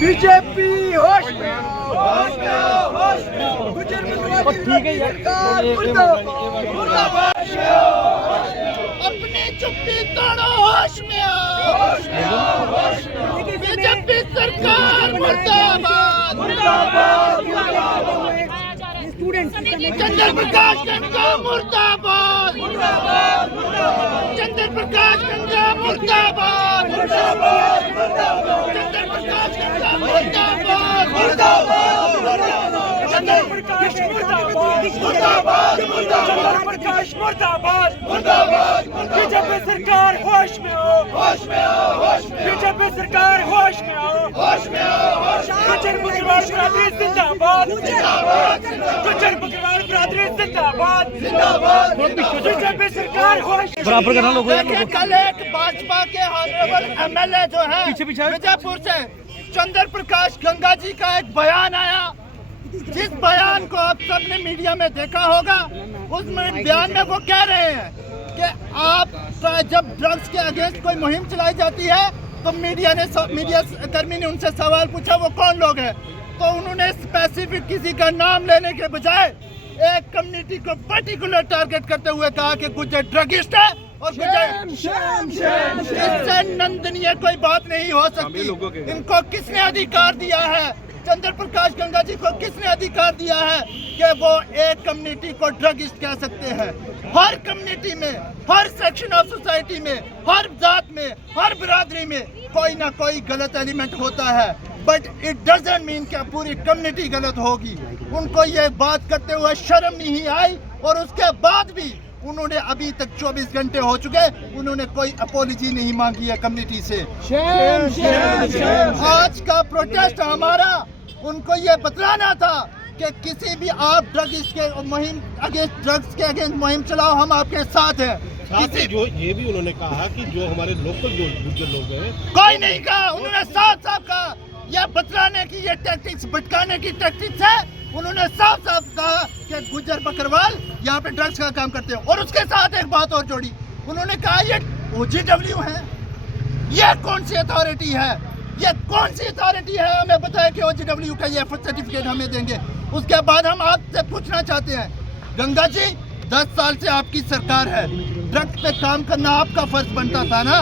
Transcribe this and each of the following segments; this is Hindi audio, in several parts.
बीजेपी होश में आओ, होश में आओ, होश में आओ। गुजर सरकार मुर्दाबाद। अपनी चुप्पी तोड़ो, होश में आओ, होश में आओ, होश में आओ। बीजेपी सरकार मुर्दाबाद, मुर्दाबाद, मुर्दाबाद। चंद्र प्रकाश गंगा मुर्दाबाद, मुर्दाबाद, मुर्दाबाद। चंद्र प्रकाश गंगा मुर्दाबाद, मुर्दाबाद, मुर्दाबाद। चंद्र प्रकाश गंगा मुर्दाबाद, मुर्दाबाद, मुर्दाबाद। चंद्र प्रकाश मुर्दाबाद, मुर्दाबाद, मुर्दाबाद। प्रकाश मुर्दाबाद, मुर्दाबाद, बीजेपी सरकार होश में आओ, होश में आओ, होश में आओ। बीजेपी सरकार होश में आओ, होश में आओ, होश में आओ। गुजर बकरवाल बरादरी जिंदाबाद, जिंदाबाद, जिंदाबाद। गुजर बकरवाल बरादरी जिंदाबाद, जिंदाबाद। बीजेपी सरकार होश बराबर करना लोगों देखिए, कल एक भाजपा के ऑनरेबल एमएलए जो है विजयपुर से चंद्र प्रकाश गंगा जी का एक बयान आया, जिस बयान को आप सबने मीडिया में देखा होगा। उस बयान में वो कह रहे हैं कि आप जब ड्रग्स के अगेंस्ट कोई मुहिम चलाई जाती है तो मीडिया कर्मी ने उनसे सवाल पूछा वो कौन लोग हैं, तो उन्होंने स्पेसिफिक किसी का नाम लेने के बजाय एक कम्युनिटी को पर्टिकुलर टारगेट करते हुए कहा कि गुजर ड्रगिस्ट है और गुजर। इससे नंदनीय कोई बात नहीं हो सकती। इनको किसने अधिकार दिया है, चंद्र प्रकाश गंगा जी को किसने अधिकार दिया है कि वो एक कम्युनिटी को ड्रगिस्ट कह सकते हैं? हर कम्युनिटी में, हर सेक्शन ऑफ सोसाइटी में, हर जात में, हर बिरादरी में कोई ना कोई गलत एलिमेंट होता है, बट इट डजंट मीन कि पूरी कम्युनिटी गलत होगी। उनको ये बात करते हुए शर्म नहीं आई और उसके बाद भी उन्होंने अभी तक 24 घंटे हो चुके, उन्होंने कोई अपॉलजी नहीं मांगी है कम्युनिटी से। आज का प्रोटेस्ट हमारा उनको ये बतलाना था कि किसी भी आप ड्रग्स के मुहिम अगेंस्ट ड्रग्स के अगेंस्ट मुहिम चलाओ, हम आपके साथ हैं। किसी जो ये भी उन्होंने कहा कि जो हमारे लोकल जो गुज्जर लोग हैं, कोई नहीं कहा, उन्होंने साफ साफ कहा यह बतलाने की ये टैक्टिक्स, भटकाने की टैक्टिक्स है। उन्होंने साफ साफ कहा कि गुजर बकरवाल यहाँ पे ड्रग्स का काम करते हैं, और उसके साथ एक बात और जोड़ी, उन्होंने कहा ये OGW है। ये कौन सी अथॉरिटी है, ये कौन सी अथॉरिटी है? हमें बताया कि OGW का ये सर्टिफिकेट हमें देंगे। उसके बाद हम आपसे पूछना चाहते हैं, गंगा जी 10 साल से आपकी सरकार है, ड्रग्स पे काम करना आपका फर्ज बनता था ना?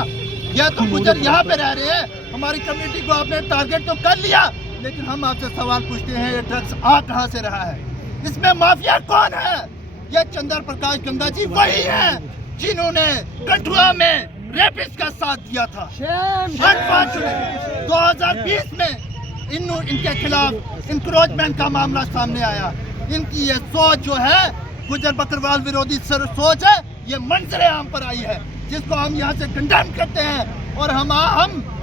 या तो गुजर यहाँ पे रह रहे हैं, हमारी कम्युनिटी को आपने टारगेट तो कर लिया, लेकिन हम आपसे सवाल पूछते हैं ये ड्रग्स आ कहाँ से रहा है? इसमें माफिया कौन है? ये चंद्र प्रकाश गंगा जी वही हैं जिन्होंने कठुआ में रेपिस्ट का साथ दिया था। 2020 में इनके खिलाफ इंक्रोचमेंट का मामला सामने आया। इनकी ये सोच जो है गुजर बकरवाल विरोधी सोच है, ये मंजर आम पर आई है, जिसको हम यहाँ से कंडेम करते हैं। और हम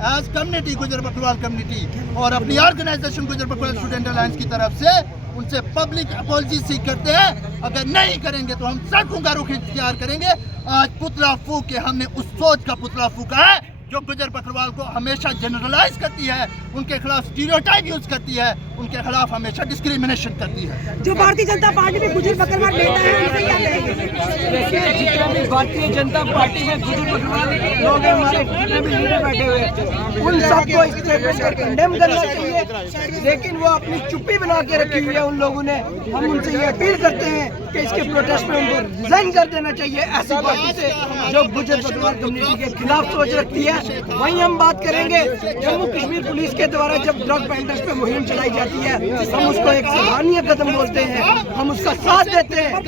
एज कम्युनिटी गुजर बकरवाल कम्युनिटी और अपनी ऑर्गेनाइजेशन गुजर बकरवाल स्टूडेंट अलायंस की तरफ से उनसे पब्लिक अपॉलजी सीख करते हैं। अगर नहीं करेंगे तो हम सड़कों का रुख इख्तियार करेंगे। आज पुतला फूंक के हमने उस सोच का पुतला फूंका है जो गुजर बकरवाल को हमेशा जनरलाइज करती है, उनके खिलाफ स्टीरियोटाइप यूज करती है, उनके खिलाफ हमेशा डिस्क्रिमिनेशन करती है। जो भारतीय जनता पार्टी में गुजर बकरवाल नेता है, उनसे क्या कहेंगे? देखिए, जितने भी भारतीय जनता पार्टी में गुजर बकरवाल लोग हैं, हमारे जितने भी लीडर बैठे हुए हैं, उन सबको इस स्टेटमेंट को कंडेम करना चाहिए, लेकिन वो अपनी चुप्पी बना के रखी हुई है उन लोगों ने। हम उनसे ये अपील करते हैं कि इसके प्रोटेस्ट में उनको रिजाइन कर देना चाहिए, ऐसी पार्टी से जो गुजर बकरवाल कम्युनिटी के खिलाफ सोच रखती है। वहीं हम बात करेंगे जम्मू कश्मीर पुलिस के द्वारा जब ड्रग पेडलर्स पे मुहिम चलाई जाती है, हम उसको एक सराहनीय कदम बोलते हैं, हम उसका साथ देते हैं।